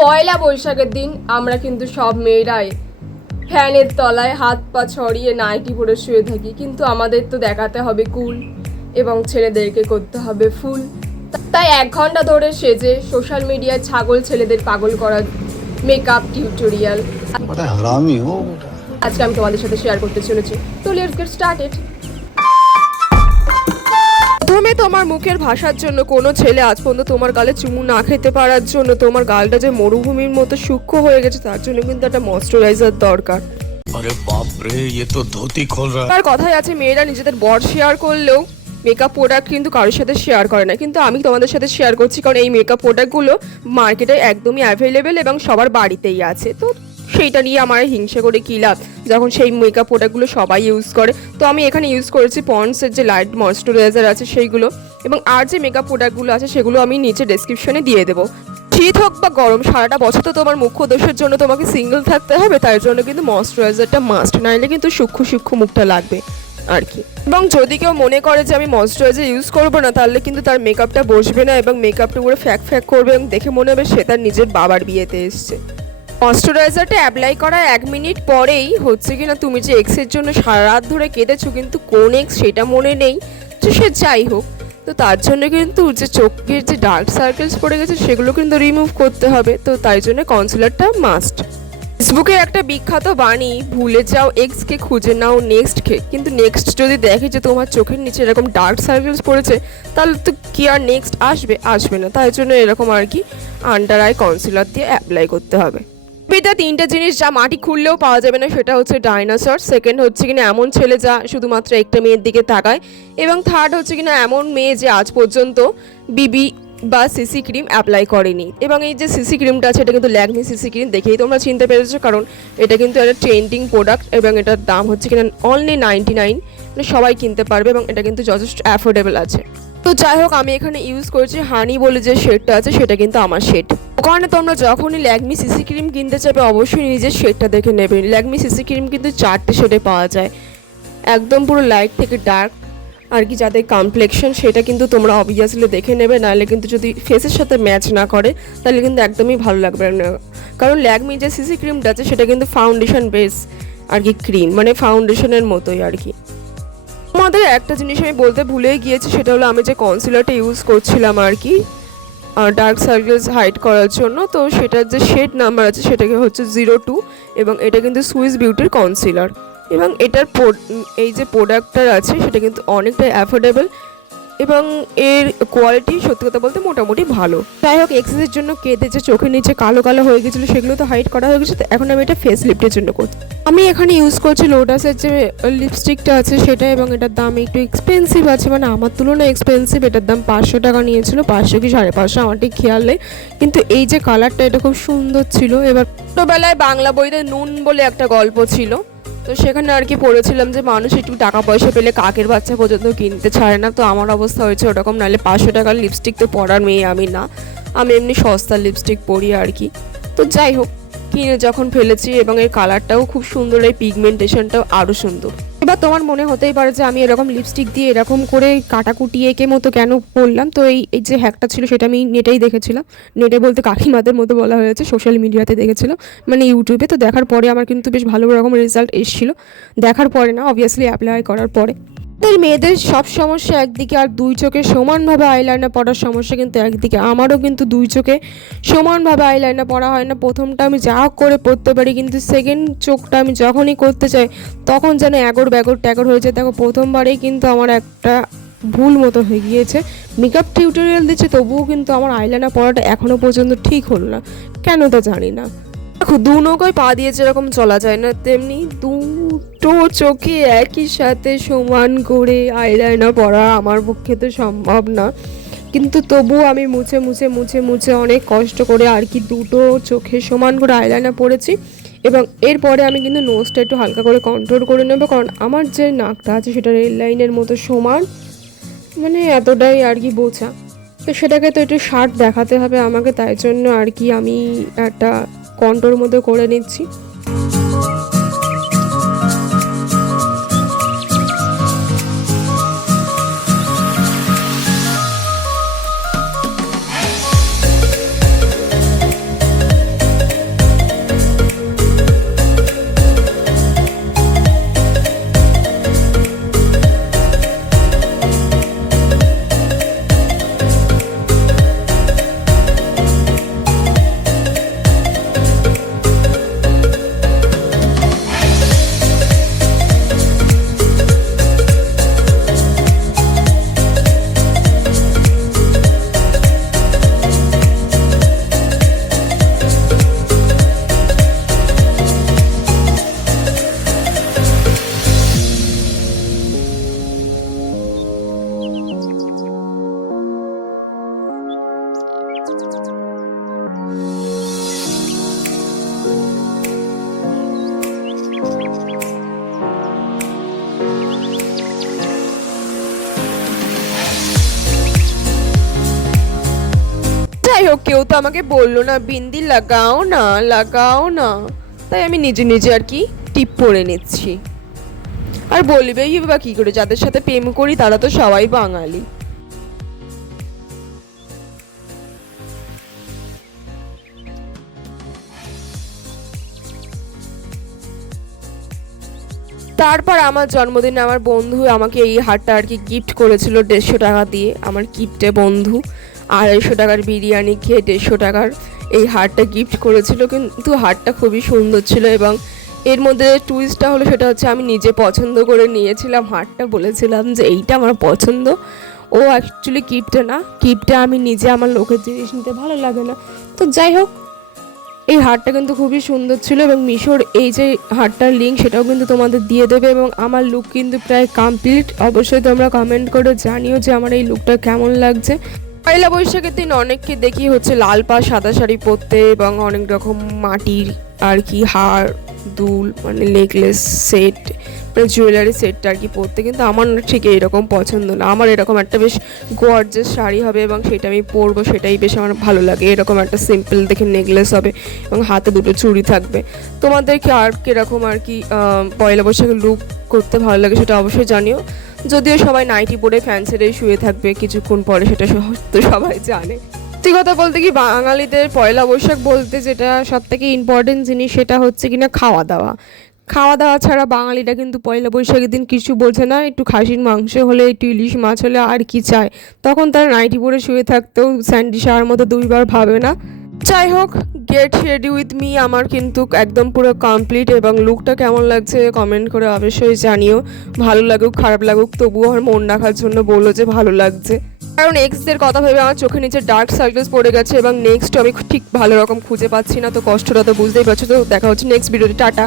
পয়লা বৈশাখের দিন আমরা কিন্তু সব মেয়েরাই ফ্যানের তলায় হাত পা ছড়িয়ে নাইটি পরে শুয়ে থাকি, কিন্তু আমাদের তো দেখাতে হবে কুল এবং ছেলেদেরকে করতে হবে ফুল। তাই 1 ঘন্টা ধরে সেজে সোশ্যাল মিডিয়ায় ছাগল ছেলেদের পাগল করার মেকআপ টিউটোরিয়াল আজকে আমি তোমাদের সাথে শেয়ার করতে চলেছি। তো লেটস গেট স্টার্টেড। প্রথমে তোমার মুখের ভাষার জন্য কোনো ছেলে আজ পর্যন্ত তোমার গালে চুমু না খেতে পারার জন্য, তোমার গালটা যে মরুভূমির মতো সূক্ষ্ম হয়ে গেছে তার জন্য কিন্তু একটা ময়েশ্চারাইজার দরকার। আরে বাপ রে, ये तो धोती खोल रहा है। তার কথাই আছে মেয়েরা নিজেদের বর শেয়ার করলেও মেকআপ প্রোডাক্ট কিন্তু কারোর সাথে শেয়ার করে না, কিন্তু আমি তোমাদের সাথে শেয়ার করছি কারণ এই মেকআপ প্রোডাক্টগুলো মার্কেটে একদমই অ্যাভেলেবেল এবং সবার বাড়িতেই আছে। তো সেইটা নিয়ে আমার হিংসা করে কী লাভ যখন সেই মেকআপ প্রোডাক্টগুলো সবাই ইউজ করে। তো আমি এখানে ইউজ করেছি পন্ডসের যে লাইট ময়েশ্চারাইজার আছে সেইগুলো, এবং আর যে মেকআপ প্রোডাক্টগুলো আছে সেগুলো আমি নিচে ডেসক্রিপশনে দিয়ে দেবো। শীত হোক বা গরম, সারাটা বছর তো তোমার মুখ্য দোষের জন্য তোমাকে সিঙ্গেল থাকতে হবে, তাই জন্য কিন্তু ময়েশ্চারাইজারটা মাস্ট, নাইলে কিন্তু সূক্ষ্ম সূক্ষ্ম মুখটা লাগবে আর কি। এবং যদি কেউ মনে করে যে আমি ময়েশ্চারাইজার ইউজ করবো না, তাহলে কিন্তু তার মেকআপটা বসবে না এবং মেকআপটা পুরো ফ্যাক ফ্যাক করবে এবং দেখে মনে হবে সে তার নিজের বাবার বিয়েতে এসছে। ময়েশ্চারাইজারটা অ্যাপ্লাই করার 1 মিনিট পরেই হচ্ছে কিনা তুমি যে এক্সের জন্য সারা রাত ধরে কেঁদেছো, কিন্তু কোন এক্স সেটা মনে নেই, তো সে যাই হোক, তো তার জন্য কিন্তু যে চোখের যে ডার্ক সার্কেলস পড়ে গেছে সেগুলো কিন্তু রিমুভ করতে হবে। তো তাই জন্য কনসিলারটা মাস্ট। ফেসবুকে একটা বিখ্যাত বাণী, ভুলে যাও এক্সকে খুঁজে নাও নেক্সটকে, কিন্তু নেক্সট যদি দেখে যে তোমার চোখের নিচে এরকম ডার্ক সার্কেলস পড়েছে তাহলে তো কি আর নেক্সট আসবে না। তাই জন্য এরকম আর কি আন্ডার আই কনসিলার দিয়ে অ্যাপ্লাই করতে হবে। এটা 3টে জিনিস যা মাটি খুললেও পাওয়া যাবে না, সেটা হচ্ছে ডাইনোসর, সেকেন্ড হচ্ছে কিনা এমন ছেলে যা শুধুমাত্র একটা মেয়ের দিকে তাকায়, এবং থার্ড হচ্ছে কিনা এমন মেয়ে যে আজ পর্যন্ত বিবি বা সিসি ক্রিম অ্যাপ্লাই করেনি। এবং এই যে সিসি ক্রিমটা আছে এটা কিন্তু ল্যাকমি সিসি ক্রিম, দেখেই তোমরা চিনতে পেরেছো কারণ এটা কিন্তু একটা ট্রেন্ডিং প্রোডাক্ট এবং এটার দাম হচ্ছে কিনা অনলি 99, মানে সবাই কিনতে পারবে এবং এটা কিন্তু যথেষ্ট অ্যাফোর্ডেবল আছে। তো যাই হোক, আমি এখানে ইউজ করেছি হানি বলে যে শেডটা আছে, সেটা কিন্তু আমার শেড। ওখানে তোমরা যখনই ল্যাকমি সিসি ক্রিম কিনতে চাইবে অবশ্যই নিজের শেডটা দেখে নেবে। ল্যাকমি সিসি ক্রিম কিন্তু 4টে শেডে পাওয়া যায়, একদম পুরো লাইট থেকে ডার্ক আর কি, যাদের কমপ্লেক্সন সেটা কিন্তু তোমরা অবভিয়াসলি দেখে নেবে, নাহলে কিন্তু যদি ফেসের সাথে ম্যাচ না করে তাহলে কিন্তু একদমই ভালো লাগবে না। কারণ ল্যাকমি যে সিসি ক্রিমটা আছে সেটা কিন্তু ফাউন্ডেশন বেস আর কি ক্রিম, মানে ফাউন্ডেশনের মতোই আর কি। আমাদের একটা জিনিস আমি বলতে ভুলেই গিয়েছি, সেটা হলো আমি যে কনসিলারটা ইউজ করছিলাম আর কি ডার্ক সার্কেলস হাইড করার জন্য, তো সেটার যে শেড নাম্বার আছে সেটাকে হচ্ছে 02, এবং এটা কিন্তু সুইস বিউটির কনসিলার, এবং এটার এই যে প্রোডাক্টটা আছে সেটা কিন্তু অনেকটাই অ্যাফোর্ডেবল এবং এর কোয়ালিটি সত্যি কথা বলতে মোটামুটি ভালো। যাই হোক, এক্সেসের জন্য কেঁদে যে চোখের নিচে কালো কালো হয়ে গেছিলো সেগুলো তো হাইড করা হয়ে গেছে, তো এখন আমি এটা ফেস লিফটের জন্য করছি। আমি এখানে ইউজ করছি লোটাসের যে লিপস্টিকটা আছে সেটা, এবং এটার দাম একটু এক্সপেন্সিভ আছে, মানে আমার তুলনায় এক্সপেন্সিভ। এটার দাম 500 টাকা নিয়েছিল, 500 কি 550 আমার ঠিক খেয়াল নেই, কিন্তু এই যে কালারটা এটা খুব সুন্দর ছিল। এবার ছোটোবেলায় বাংলা বইতে নুন বলে একটা গল্প ছিল, তো সেখানে আর কি পড়েছিলাম যে মানুষ একটু টাকা পয়সা পেলে কাকের বাচ্চা পর্যন্ত কিনতে ছাড়ে না, তো আমার অবস্থা হয়েছে ওরকম। নাহলে 500 টাকার লিপস্টিক তো পরার মেয়ে আমি না, আমি এমনি সস্তার লিপস্টিক পরি আর কি। তো যাই হোক, কিনে যখন ফেলেছি এবং এর কালারটাও খুব সুন্দর, এই পিগমেন্টেশনটাও আরও সুন্দর। এবার তোমার মনে হতেই পারে যে আমি এরকম লিপস্টিক দিয়ে এরকম করে কাটাকুটি এঁকে মতো কেন পরলাম। তো এই যে হ্যাকটা ছিল সেটা আমি নেটেই দেখেছিলাম, নেটে বলতে কাকিমাদের মতো বলা হয়েছে, সোশ্যাল মিডিয়াতে দেখেছিলাম, মানে ইউটিউবে। তো দেখার পরে আমার কিন্তু বেশ ভালো রকম রেজাল্ট এসেছিলো, দেখার পরে না অবভিয়াসলি অ্যাপ্লাই করার পরে। মেয়েদের সব সমস্যা একদিকে, আর 2 চোখে সমানভাবে আইলাইনার পরার সমস্যা কিন্তু একদিকে। আমারও কিন্তু 2 চোখে সমানভাবে আইলাইনার পরা হয় না। প্রথমটা আমি যা করে পরতে পারি, কিন্তু সেকেন্ড চোখটা আমি যখনই করতে চাই তখন যেন এগর ব্যাগর ট্যাগর হয়ে যায়। দেখো, প্রথমবারেই কিন্তু আমার একটা ভুল মতো হয়ে গিয়েছে। মেকআপ টিউটোরিয়াল দিচ্ছে তবুও কিন্তু আমার আইলাইনার পরাটা এখনও পর্যন্ত ঠিক হলো না, কেন তা জানি না। দেখো, 2 নৌকায় পা দিয়ে যেরকম চলা যায় না, তেমনি 2টো চোখে একই সাথে সমান করে আইলাইনার পরা আমার পক্ষে তো সম্ভব না, কিন্তু তবুও আমি মুছে মুছে মুছে মুছে অনেক কষ্ট করে আর কি 2টো চোখে সমান করে আইলাইনার পরেছি। এবং এরপরে আমি কিন্তু নোজটা একটু হালকা করে কন্ট্রোল করে নেব, কারণ আমার যে নাকটা আছে সেটা রেল লাইনের মতো সমান, মানে এতটাই আর কি বোঝা, তো সেটাকে তো একটু শার্প দেখাতে হবে আমাকে, তাই জন্য আর কি আমি একটা কন্ট্রোর মধ্যে করে নিচ্ছি। কেউ তো আমাকে বললো না বিন্দি লাগাও না লাগাও না, তাই আমি নিজে নিজে আর কি টিপ পরে নিচ্ছি। আর বলবেই বা কি করে, যাদের সাথে প্রেম করি তারা তো সবাই বাঙালি। তারপর আমার জন্মদিনে আমার বন্ধু আমাকে এই হারটা আর কি গিফট করেছিল 150 টাকা দিয়ে। আমার কিপ্টে বন্ধু 250 টাকার বিরিয়ানি খেয়ে 150 টাকার এই হারটা গিফট করেছিল। কিন্তু হারটা খুবই সুন্দর ছিল এবং এর মধ্যে টুইস্টটা হলো সেটা হচ্ছে আমি নিজে পছন্দ করে নিয়েছিলাম হারটা, বলেছিলাম যে এইটা আমার পছন্দ। ও অ্যাকচুয়ালি কিপ্টে না, কিপ্টে আমি নিজে, আমার লোকের জিনিস নিতে ভালো লাগে না। তো যাই হোক, এই হারটা কিন্তু খুবই সুন্দর ছিল এবং মিশোর এই যে হারটার লিঙ্ক সেটাও কিন্তু তোমাদের দিয়ে দেবে। এবং আমার লুক কিন্তু প্রায় কমপ্লিট। অবশ্যই তোমরা কমেন্ট করে জানিও যে আমার এই লুকটা কেমন লাগছে। পয়লা বৈশাখের দিন অনেককে দেখি হচ্ছে লাল পা সাদা শাড়ি পরতে এবং অনেক রকম মাটির আর কি হার দুল মানে নেকলেস সেট মানে জুয়েলারি সেটটা আর কি পরতে, কিন্তু আমার না ঠিক এইরকম পছন্দ না। আমার এরকম একটা বেশ গর্জিয়াস শাড়ি হবে এবং সেটা আমি পরবো, সেটাই বেশ আমার ভালো লাগে। এরকম একটা সিম্পল দেখে নেকলেস হবে এবং হাতে দুটো চুড়ি থাকবে। তোমাদেরকে আর কীরকম আর কি পয়লা বৈশাখের লুক করতে ভালো লাগে সেটা অবশ্যই জানিও। যদিও সবাই নাইটি পরে ফ্যান ছেড়ে শুয়ে থাকবে কিছুক্ষণ পরে, সেটা তো সবাই জানে। সত্যি কথা বলতে কি, বাঙালিদের পয়লা বৈশাখ বলতে যেটা সব থেকে ইম্পর্টেন্ট জিনিস সেটা হচ্ছে কিনা খাওয়া দাওয়া। খাওয়া দাওয়া ছাড়া বাঙালিরা কিন্তু পয়লা বৈশাখের দিন কিছু বোঝে না। একটু খাসির মাংস হলে, একটু ইলিশ মাছ হলে আর কি চায়, তখন তারা নাইটি পরে শুয়ে থাকতেও স্যান্ডি শাওয়ার মতো দুইবার ভাবে না। যাই হোক, গেট রেডি উইথ মি আমার কিন্তু একদম পুরো কমপ্লিট এবং লুকটা কেমন লাগছে কমেন্ট করে অবশ্যই জানিও। ভালো লাগুক খারাপ লাগুক তবুও আমার মন রাখার জন্য বললো যে ভালো লাগছে। কারণ এক্সদের কথা ভেবে আমার চোখে নিচে ডার্ক সার্কেলস পড়ে গেছে এবং নেক্সট আমি ঠিক ভালো রকম খুঁজে পাচ্ছি না। তো কষ্টটা তো বুঝতেই পারছো। তো দেখা হচ্ছে নেক্সট ভিডিওতে, টাটা।